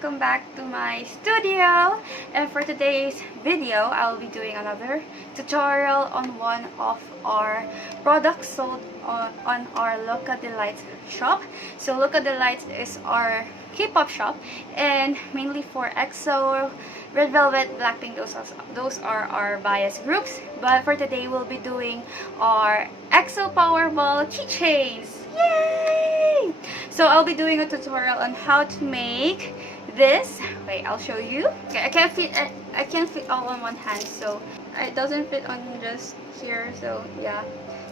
welcome back to my studio. And for today's video, I'll be doing another tutorial on one of our products sold on our LoKa Delights shop. So LoKa Delights is our K-pop shop, and mainly for EXO, Red Velvet, Blackpink, those are our bias groups. But for today, we'll be doing our EXO Powerball keychains. Yay! So I'll be doing a tutorial on how to make this. Wait, I'll show you. Okay, I can't fit all on one hand, so it doesn't fit on just here. So yeah.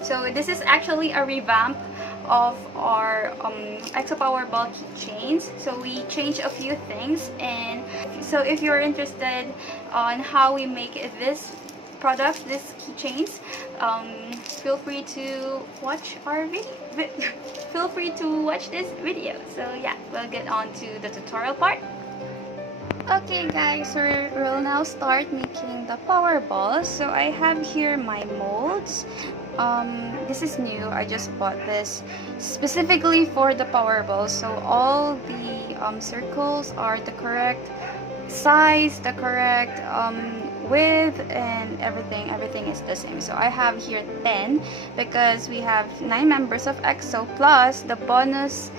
So this is actually a revamp of our EXO Powerball keychains. So we changed a few things, and so if you're interested on how we make this product, this keychains, feel free to watch our video. Feel free to watch this video. So yeah, we'll get on to the tutorial part. Okay guys, so we'll now start making the power balls. So I have here my molds. This is new. I just bought this specifically for the power balls. So all the circles are the correct size, the correct width, and everything is the same. So I have here 10 because we have 9 members of EXO plus the bonus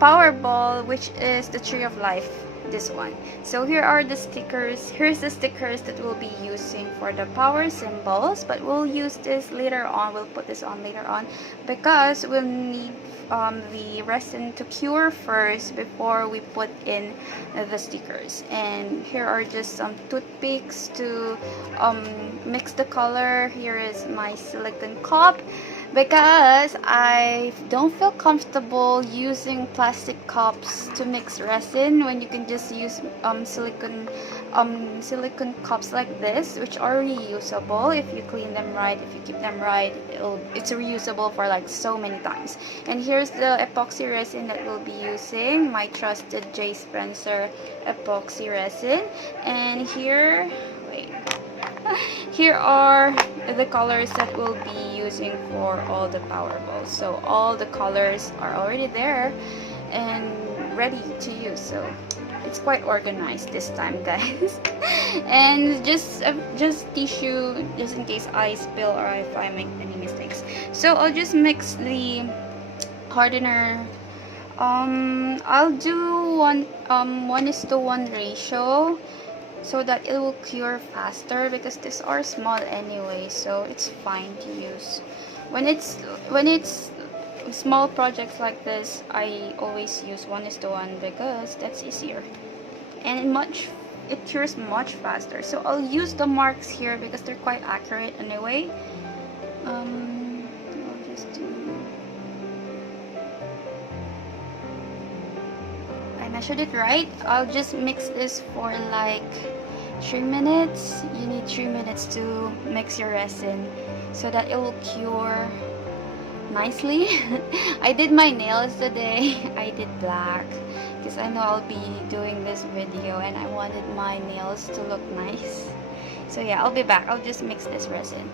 power ball, which is the Tree of Life, this one. So here are the stickers. Here's the stickers that we'll be using for the power symbols, but we'll use this later on. We'll put this on later on because we'll need the resin to cure first before we put in the stickers. And here are just some toothpicks to mix the color. Here is my silicone cup because I don't feel comfortable using plastic cups to mix resin when you can just use silicone cups like this, which are reusable if you clean them right, if you keep them right. It's reusable for like so many times. And here's the epoxy resin that we'll be using, my trusted J. Spencer epoxy resin. And here are the colors that we'll be using for all the power balls. So all the colors are already there and ready to use. So it's quite organized this time, guys. And just tissue just in case I spill or if I make any mistakes. So I'll just mix the hardener. I'll do 1:1 ratio so that it will cure faster because these are small anyway, so it's fine to use. When it's small projects like this, I always use 1:1 because that's easier and it cures much faster. So I'll use the marks here because they're quite accurate anyway. I'll just do, I measured it right. I'll just mix this for like 3 minutes. You need 3 minutes to mix your resin so that it will cure nicely. I did my nails today. I did black because I know I'll be doing this video and I wanted my nails to look nice. So yeah, I'll be back. I'll just mix this resin.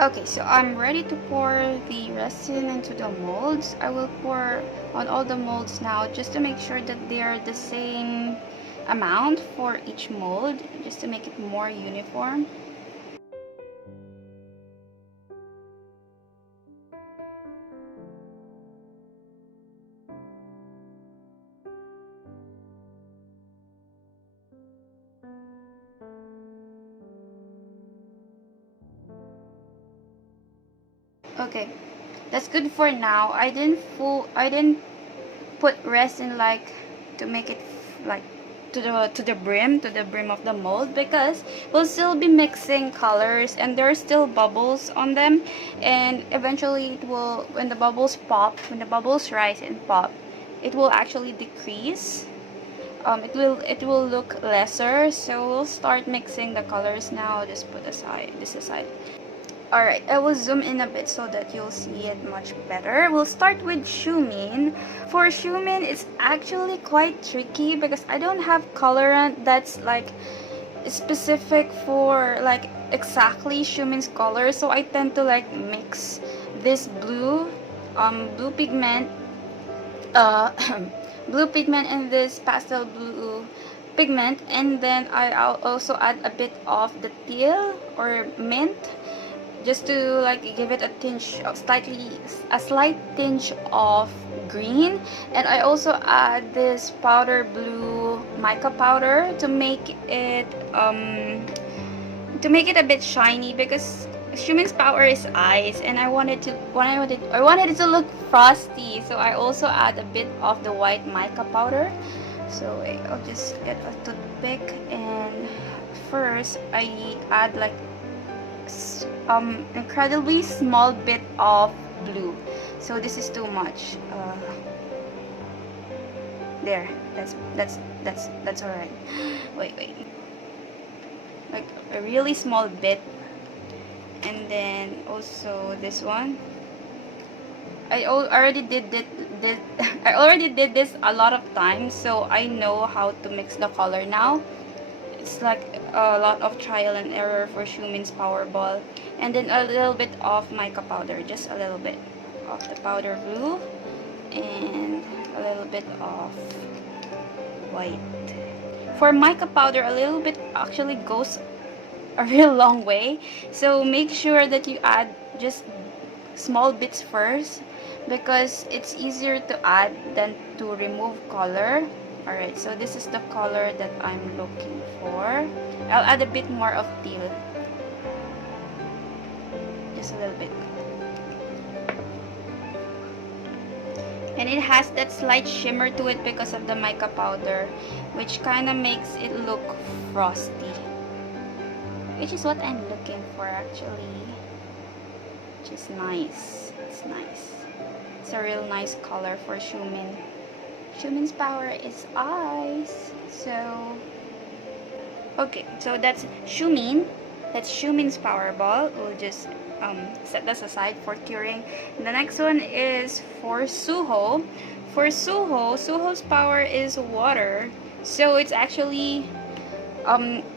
Okay, so I'm ready to pour the resin into the molds. I will pour on all the molds now just to make sure that they are the same amount for each mold, just to make it more uniform. Okay, that's good for now. I didn't put resin like to make it like to the brim of the mold because we'll still be mixing colors and there are still bubbles on them, and eventually it will, when the bubbles rise and pop, it will actually decrease. It will look lesser. So we'll start mixing the colors now. I'll just put this aside. Alright, I will zoom in a bit so that you'll see it much better. We'll start with Shumin. For Shumin, it's actually quite tricky because I don't have colorant that's like specific for like exactly Shumin's color. So I tend to like mix this blue pigment blue pigment and this pastel blue pigment, and then I'll also add a bit of the teal or mint, just to like give it a tinge of a slight tinge of green. And I also add this powder blue mica powder to make it a bit shiny, because Shumin's power is ice, and I wanted it to look frosty, so I also add a bit of the white mica powder. So I'll just get a toothpick, and first I add like incredibly small bit of blue. So this is too much. There, that's all right. Wait, like a really small bit. And then also this one, I already did this a lot of times, so I know how to mix the color now. It's like a lot of trial and error for Shumin's Powerball. And then a little bit of mica powder, just a little bit of the powder blue, and a little bit of white. For mica powder, a little bit actually goes a real long way, so make sure that you add just small bits first, because it's easier to add than to remove color. Alright, so this is the color that I'm looking for. I'll add a bit more of teal, just a little bit, and it has that slight shimmer to it because of the mica powder, which kind of makes it look frosty, which is what I'm looking for actually, which is nice. It's nice. It's a real nice color for Shumin. Shumin's power is ice. So okay, so that's Shumin. That's Shumin's Powerball. We'll just set this aside for curing. The next one is for Suho. For Suho's power is water. So it's actually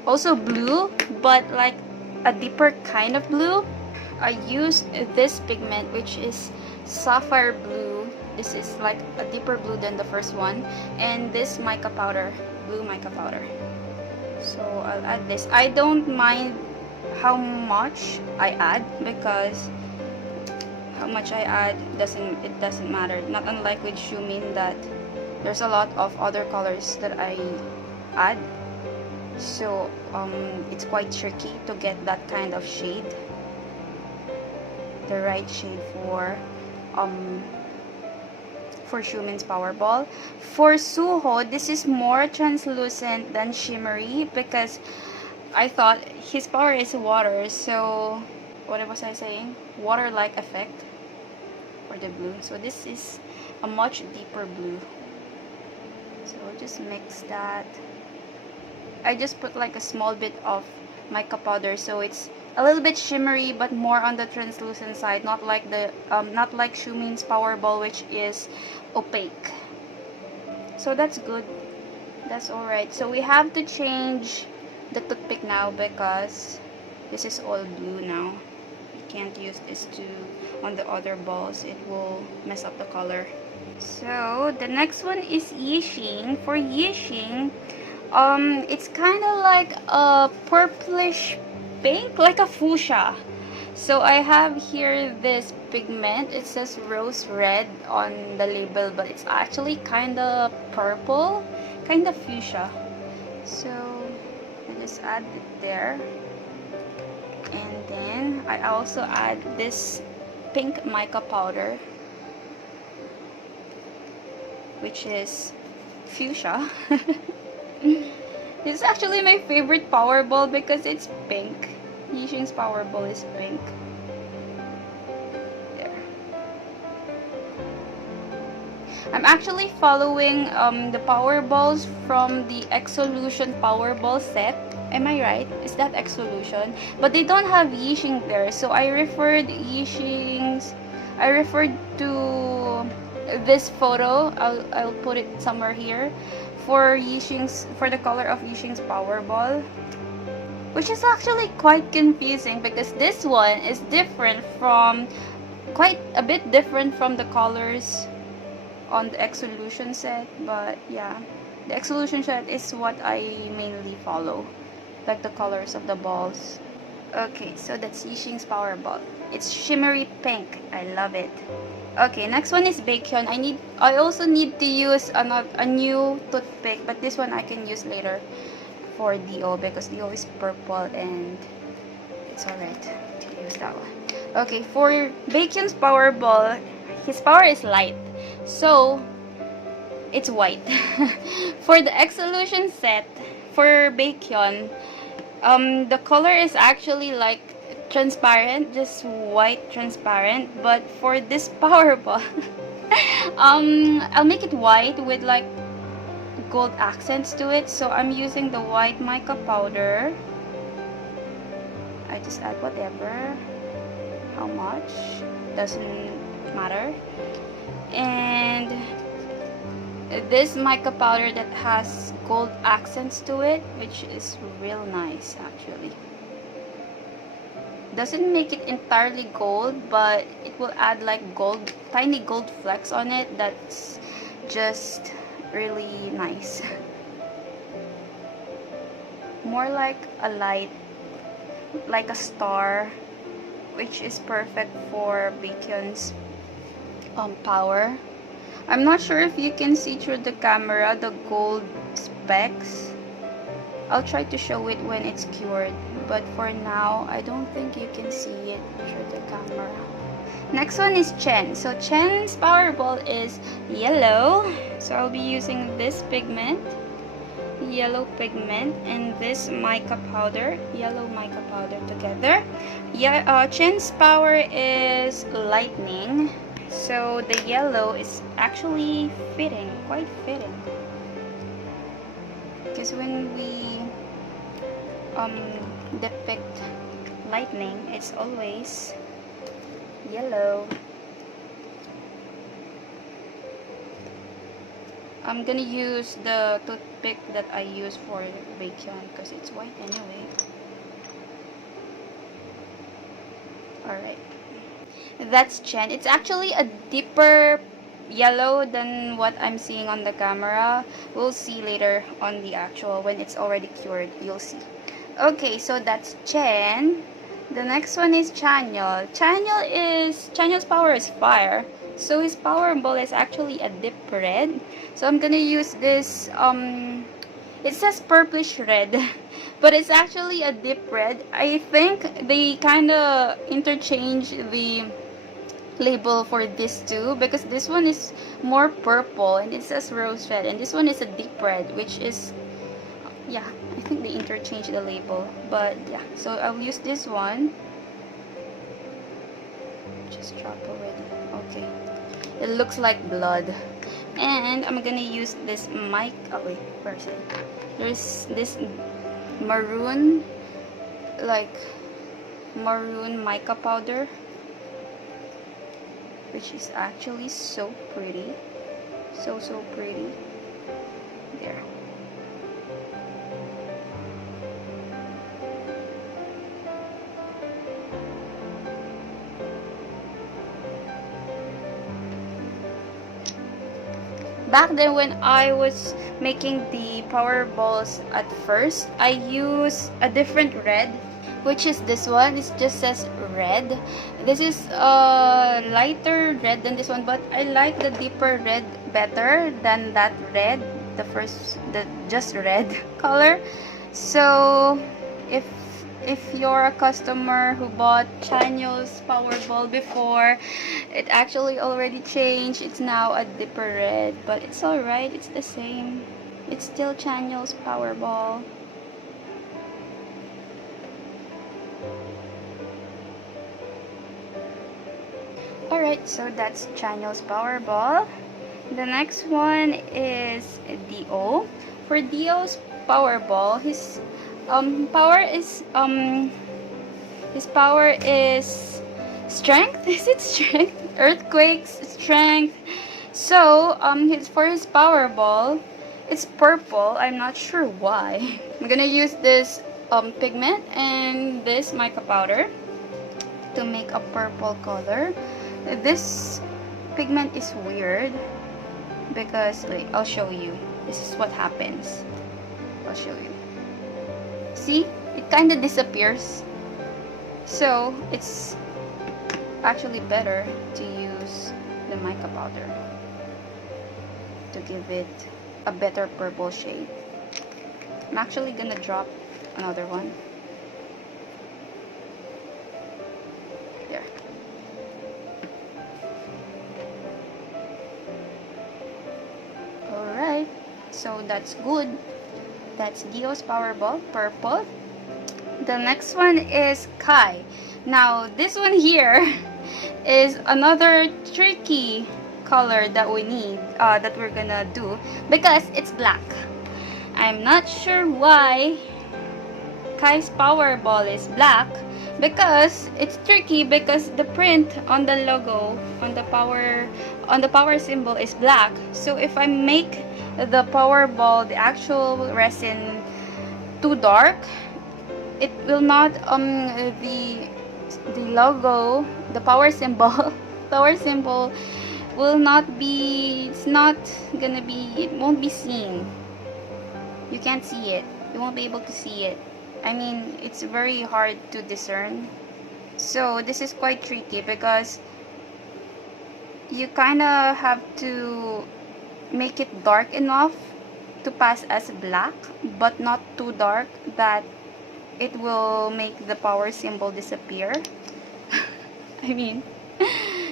also blue, but like a deeper kind of blue. I use this pigment, which is sapphire blue. This is like a deeper blue than the first one, and this mica powder, blue mica powder. So I'll add this. I don't mind how much I add, because how much I add doesn't matter. Not unlike with Shumin, that there's a lot of other colors that I add, so it's quite tricky to get that kind of shade, the right shade for Shumin's Powerball. For Suho, this is more translucent than shimmery, because I thought his power is water, so what was I saying? Water-like effect for the blue. So this is a much deeper blue. So we'll just mix that. I just put like a small bit of mica powder, so it's a little bit shimmery, but more on the translucent side, not like Shumin's Powerball, which is opaque. So that's good. That's alright. So we have to change the toothpick now, because this is all blue now. You can't use this on the other balls. It will mess up the color. So the next one is Yixing. For Yixing, it's kind of like a purplish pink, like a fuchsia. So I have here this pigment. It says rose red on the label, but it's actually kind of purple, kind of fuchsia. So I just add it there, and then I also add this pink mica powder, which is fuchsia. This is actually my favorite Powerball because it's pink. Yixing's Powerball is pink. There. I'm actually following the Powerballs from the EXOLution Powerball set. Am I right? Is that EXOLution? But they don't have Yixing there, so I referred to this photo. I'll put it somewhere here, for the color of Yixing's Powerball, which is actually quite confusing because this one is quite a bit different from the colors on the Exolution set, but yeah, the Exolution set is what I mainly follow, like the colors of the balls. Okay, so that's Yixing's Powerball. It's shimmery pink. I love it. Okay, next one is Baekhyun. I also need to use a new toothpick, but this one I can use later for DO because DO is purple and it's alright to use that one. Okay, for Baekhyun's Powerball, his power is light, so it's white. For the Exolution set, for Baekhyun, the color is actually like transparent, just white transparent, but for this Powerball, I'll make it white with like gold accents to it. So I'm using the white mica powder. I just add whatever, how much, doesn't matter. And this mica powder that has gold accents to it, which is real nice actually. Doesn't make it entirely gold, but it will add like gold, tiny gold flecks on it. That's just really nice. More like a light, like a star, which is perfect for Baekhyun's power. I'm not sure if you can see through the camera the gold specks. I'll try to show it when it's cured, but for now I don't think you can see it through the camera. Next one is Chen. So Chen's Powerball is yellow, so I'll be using this pigment, yellow pigment, and this mica powder, yellow mica powder together. Yeah, Chen's power is lightning, so the yellow is actually fitting, quite fitting. Because when we depict lightning, it's always yellow. I'm gonna use the toothpick that I use for Baekhyun because it's white anyway. Alright. That's Chen. It's actually a deeper yellow than what I'm seeing on the camera. We'll see later on the actual, when it's already cured, you'll see. Okay, so that's Chen. The next one is Chanyeol. Chanyeol's power is fire, so his power ball is actually a deep red. So I'm gonna use this, it says purplish red, but it's actually a deep red. I think they kind of interchange the label for this two, because this one is more purple and it says rose red, and this one is a deep red, which is, yeah, I think they interchange the label. But yeah, so I'll use this one. Just drop already. Okay, it looks like blood. And I'm gonna use this mic. Oh wait, where is it? There's this maroon, like maroon mica powder, which is actually so pretty, so pretty. There. Back then when I was making the power balls at first, I used a different red, which is this one. It just says red. This is a lighter red than this one, but I like the deeper red better than that red, the just red color. So if you're a customer who bought Chanyeol's Powerball before, it actually already changed. It's now a deeper red, but it's alright. It's the same. It's still Chanyeol's Powerball. Alright, so that's Chanyeol's Powerball. The next one is DO. For DO's Powerball, his power is strength. Is it strength? Earthquakes, strength. So for his Powerball, it's purple. I'm not sure why. I'm gonna use this pigment and this mica powder to make a purple color. This pigment is weird. because wait, I'll show you. This is what happens. I'll show you. See, it kind of disappears. So it's actually better to use the mica powder to give it a better purple shade. I'm actually gonna drop another one. There. Alright, so that's good. That's Gio's Powerball Purple. The next one is Kai. Now, this one here is another tricky color that we need, that we're gonna do, because it's black. I'm not sure why Kai's Powerball is black, because it's tricky because the print on the logo, on the power symbol is black. So if I make the Powerball, the actual resin, too dark, it will not the logo, the power symbol power symbol will not be, it's not gonna be, it won't be seen. You can't see it. You won't be able to see it. I mean, it's very hard to discern. So this is quite tricky because you kind of have to make it dark enough to pass as black, but not too dark that it will make the power symbol disappear. I mean,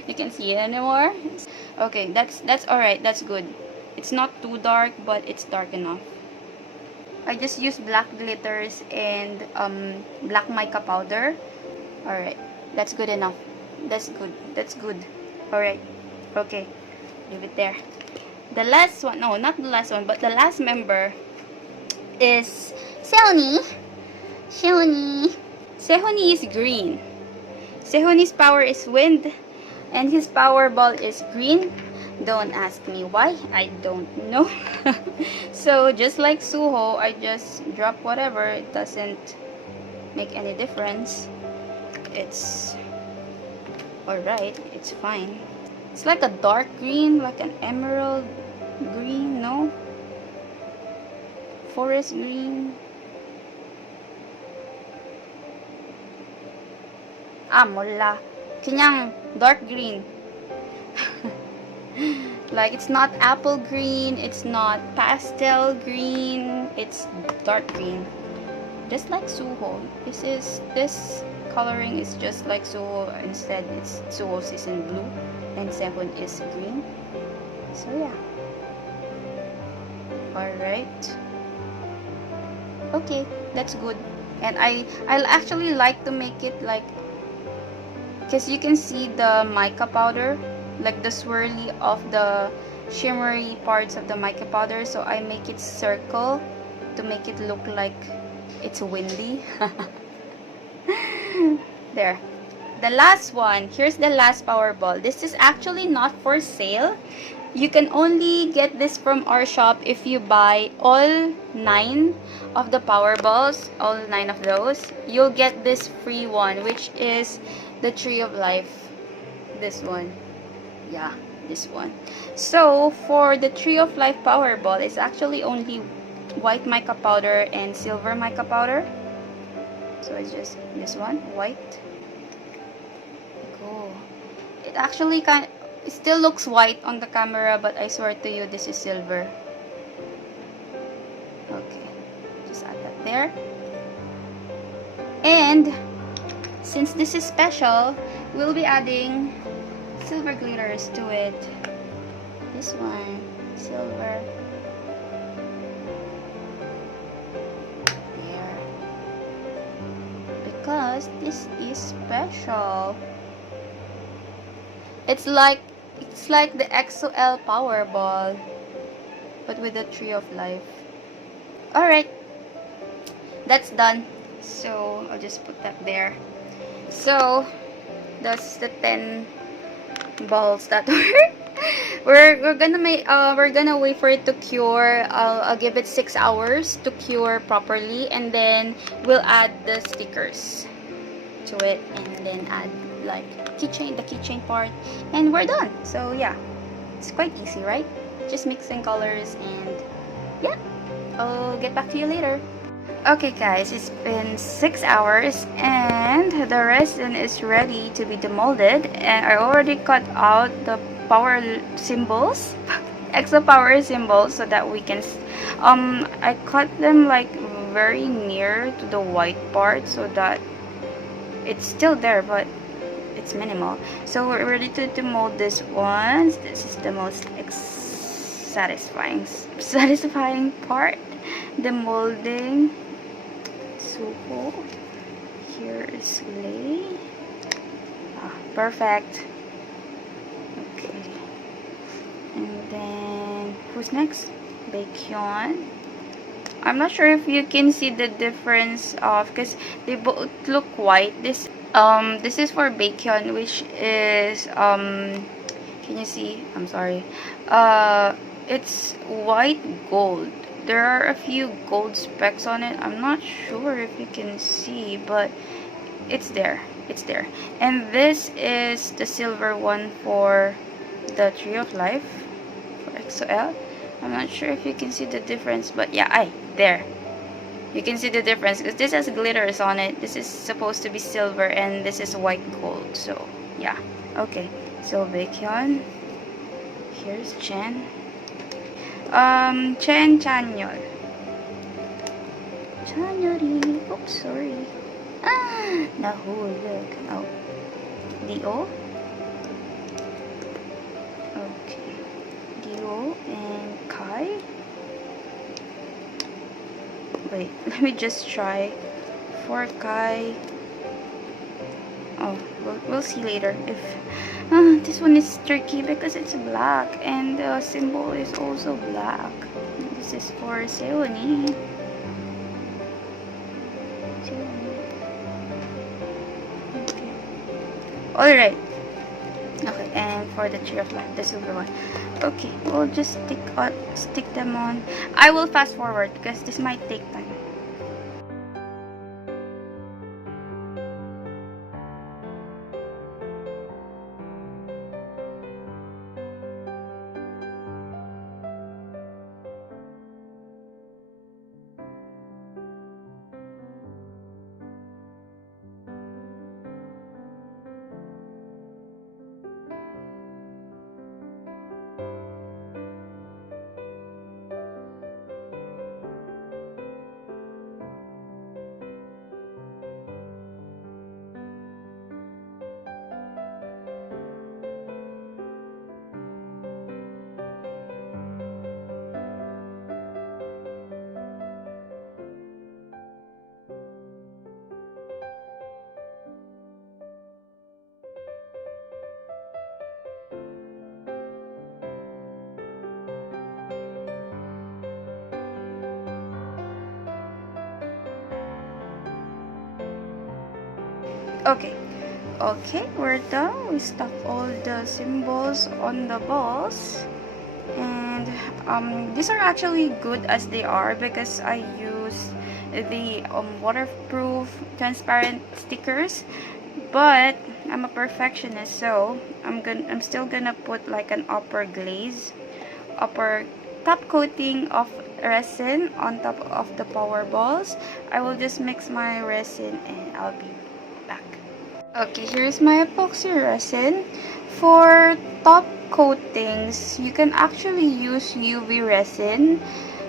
you can see it anymore. Okay, that's alright, that's good. It's not too dark, but it's dark enough. I just used black glitters and black mica powder. Alright, that's good enough. That's good. That's good. Alright. Okay. Leave it there. The last one, no, not the last one, but the last member is Sehoni. Sehoni is green. Sehoni's power is wind, and his power ball is green. Don't ask me why, I don't know. So just like Suho, I just drop whatever. It doesn't make any difference. It's alright, it's fine. It's like a dark green, like an emerald green, no? Forest green. Mola. Kanyang dark green. Like, it's not apple green, it's not pastel green, it's dark green. Just like Suho. This coloring is just like Suho. Instead, it's Suho's is in blue and Sehon is green. So yeah. Alright. Okay, that's good. And I'll actually like to make it like, because you can see the mica powder, like the swirly of the shimmery parts of the mica powder, so I make it circle to make it look like it's windy. There. The last one, here's the last Powerball. This is actually not for sale. You can only get this from our shop if you buy all 9 of the Powerballs, all 9 of those. You'll get this free one, which is the Tree of Life. This one. Yeah, this one. So, for the Tree of Life Powerball, it's actually only white mica powder and silver mica powder. So, it's just this one, white. Cool. It actually it still looks white on the camera, but I swear to you, this is silver. Okay. Just add that there. And, since this is special, we'll be adding silver glitters to it. This one, silver. There. Because this is special. It's like the EXOL Powerball, but with the Tree of Life. Alright. That's done. So, I'll just put that there. So, that's the 10 balls that we're gonna wait for it to cure. I'll give it 6 hours to cure properly, and then we'll add the stickers to it, and then add like the keychain part, and we're done. So yeah, it's quite easy, right? just mixing colors, and yeah, I'll get back to you later. Okay guys, it's been 6 hours and the resin is ready to be demolded, and I already cut out the power symbols EXO power symbols so that we can I cut them like very near to the white part so that it's still there but it's minimal. So we're ready to demold this one. This is the most satisfying part, the molding. Suho. Here is Lei. Perfect. Okay. And then who's next? Baekhyun. I'm not sure if you can see the difference of, because they both look white. This is for Baekhyun, which is can you see? I'm sorry. It's white gold. There are a few gold specks on it. I'm not sure if you can see, but it's there. It's there. And this is the silver one for the Tree of Life for EXOL. I'm not sure if you can see the difference, but yeah, there. You can see the difference because this has glitters on it. This is supposed to be silver and this is white gold. So yeah. Okay. So Baekhyun. Here's Chen. Chen Chanyol. Chanyori. Oops, sorry. Nahulog. Oh. Dio. Okay. Dio and Kai. Wait, let me just try for Kai. Oh, we'll see later if this one is tricky because it's black and the symbol is also black. This is for Seoni. Okay. Alright. Okay, and for the Tree of Life, the silver one. Okay, we'll just stick them on. I will fast forward because this might take time. Okay, we're done. We stuck all the symbols on the balls, and these are actually good as they are because I use the waterproof transparent stickers, but I'm a perfectionist, so I'm still gonna put like an upper top coating of resin on top of the power balls. I will just mix my resin and I'll be back. Okay, here's my epoxy resin. For top coatings, you can actually use UV resin.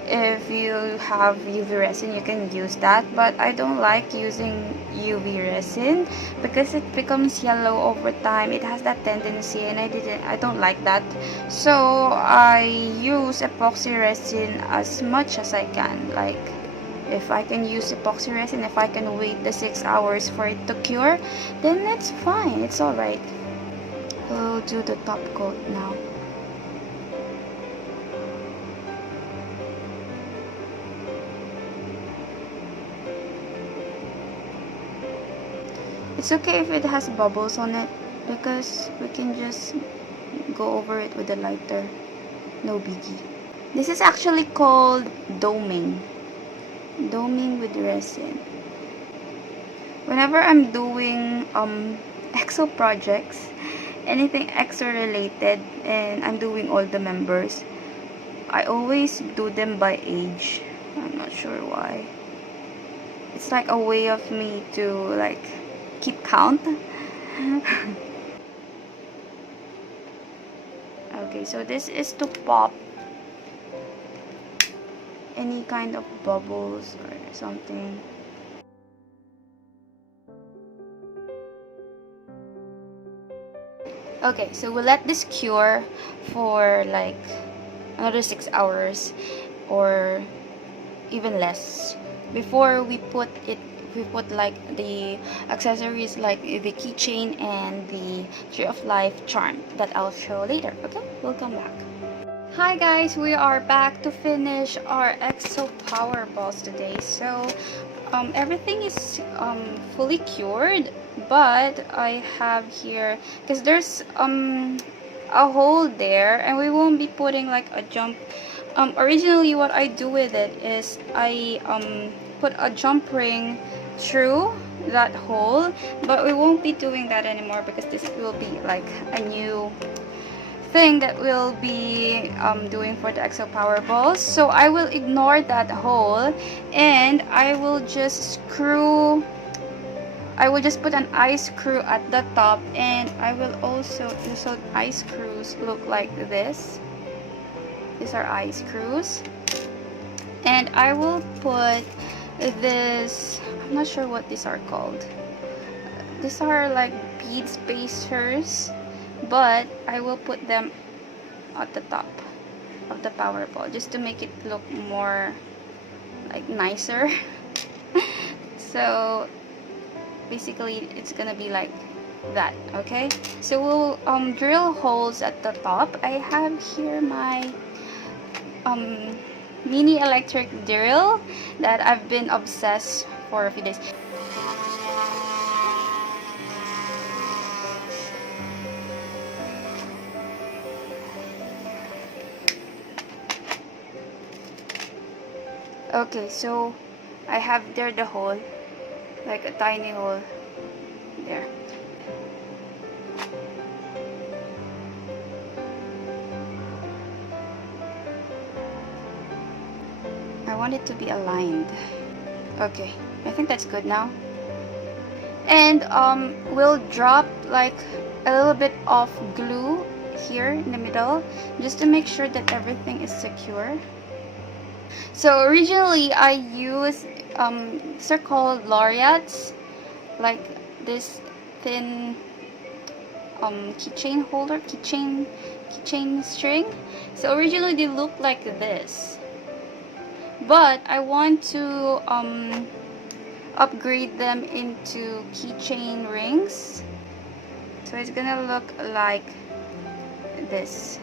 If you have UV resin, you can use that, but I don't like using UV resin because it becomes yellow over time. It has that tendency and I don't like that. So I use epoxy resin as much as I can. Like, if I can use epoxy resin, if I can wait the 6 hours for it to cure, then that's fine. It's alright. We'll do the top coat now. It's okay if it has bubbles on it because we can just go over it with a lighter. No biggie. This is actually called doming with resin. Whenever I'm doing EXO projects, anything EXO related, and I'm doing all the members, I always do them by age. I'm not sure why. It's like a way of me to like keep count. Okay, so this is to pop any kind of bubbles or something. Okay, so we'll let this cure for like another 6 hours or even less before we put like the accessories like the keychain and the Tree of Life charm that I'll show later. Okay, we'll come back. Hi guys, we are back to finish our EXO Powerballs today. So everything is fully cured, but I have here because there's a hole there, and we won't be putting like a jump. Originally what I do with it is I put a jump ring through that hole, but we won't be doing that anymore because this will be like a new thing that we'll be doing for the EXO Powerballs. So I will ignore that hole and I will just put an eye screw at the top, and I will also eye screws look like this. These are eye screws, and I will put this, I'm not sure what these are called. These are like bead spacers, but I will put them at the top of the Powerball just to make it look more like nicer. So basically it's gonna be like that. Okay, so we'll drill holes at the top. I have here my mini electric drill that I've been obsessed for a few days. Okay, so I have there the hole, like a tiny hole there. I want it to be aligned. Okay, I think that's good now. And we'll drop like a little bit of glue here in the middle just to make sure that everything is secure. So originally I used these are called laureates, like this thin keychain holder, keychain string. So originally they look like this, but I want to upgrade them into keychain rings, so it's gonna look like this.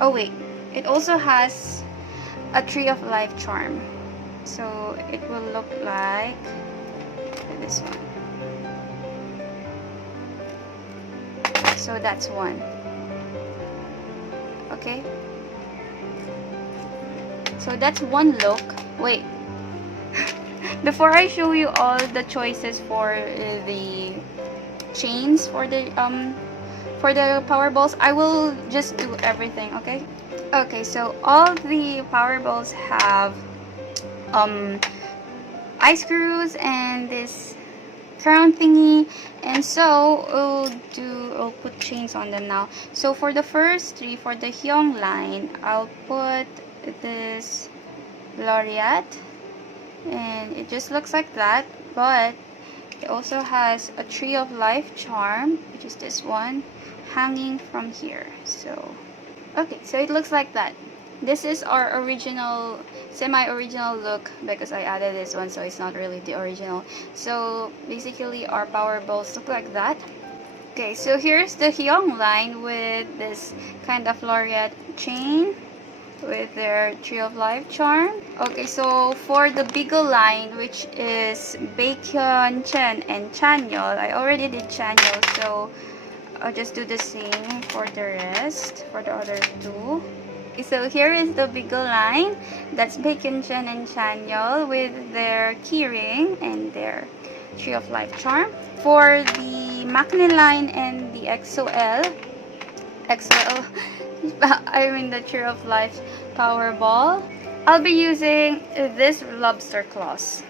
Oh wait, it also has a Tree of Life charm, so it will look like this one. So that's one. Okay, so that's one look. Wait, before I show you all the choices for the chains for the Powerballs, I will just do everything. Okay. Okay, so all the Powerballs have eye screws and this crown thingy, and so we'll put chains on them now. So for the first three, for the Hyung line, I'll put this laureate, and it just looks like that, but it also has a Tree of Life charm, which is this one, hanging from here. So okay, so it looks like that. This is our original, semi-original look because I added this one, so it's not really the original. So basically our Powerballs look like that. Okay, so here's the Hyung line with this kind of laureate chain with their Tree of Life charm. Okay, so for the Beagle line, which is Bacon, Chen, and Chanyeol, I already did Chanyeol, so I'll just do the same for the rest, for the other two. So here is the Beagle line. That's Bacon, Chen, and Chanyeol with their keyring and their Tree of Life charm. For the Maknae line and the EXOL, EXO, I mean the Tree of Life Powerball. I'll be using this lobster claws.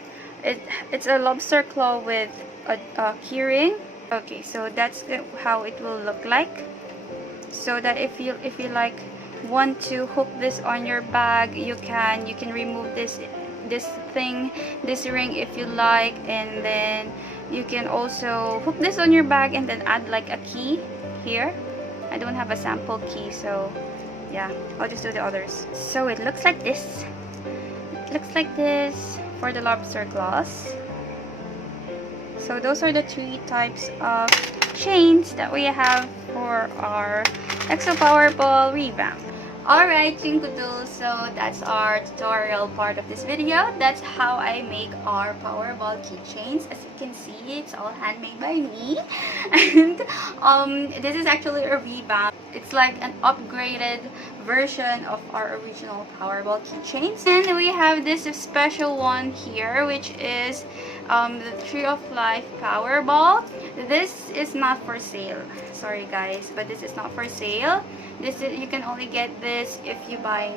It's a lobster claw with a keyring. Okay, so that's how it will look like. So that if you like want to hook this on your bag, you can remove this ring if you like, and then you can also hook this on your bag and then add like a key here. I don't have a sample key, so yeah, I'll just do the others. So it looks like this. It looks like this for the lobster claws. So those are the 3 types of chains that we have for our EXO Powerball revamp. Alright, Chinkudo, so that's our tutorial part of this video. That's how I make our Powerball keychains. As you can see, it's all handmade by me. And this is actually a revamp. It's like an upgraded version of our original Powerball keychains. And we have this special one here, which is the Tree of Life Powerball. This is not for sale. Sorry guys, but this is not for sale. You can only get this if you buy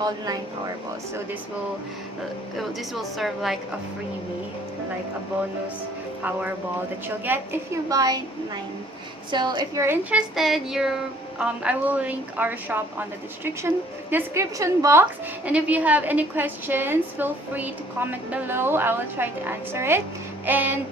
all 9 Powerballs. So this will serve like a freebie, like a bonus Powerball that you'll get if you buy 9. So if you're interested, I will link our shop on the description box. And if you have any questions, feel free to comment below. I will try to answer it. And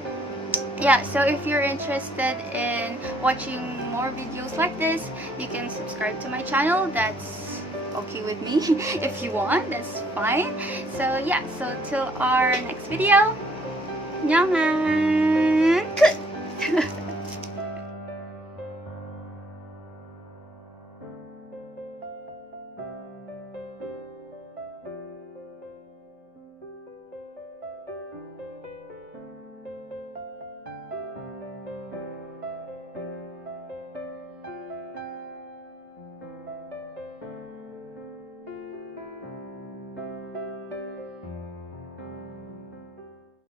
yeah, so if you're interested in watching more videos like this, you can subscribe to my channel. That's okay with me. If you want, that's fine. So yeah, so till our next video, annyeong.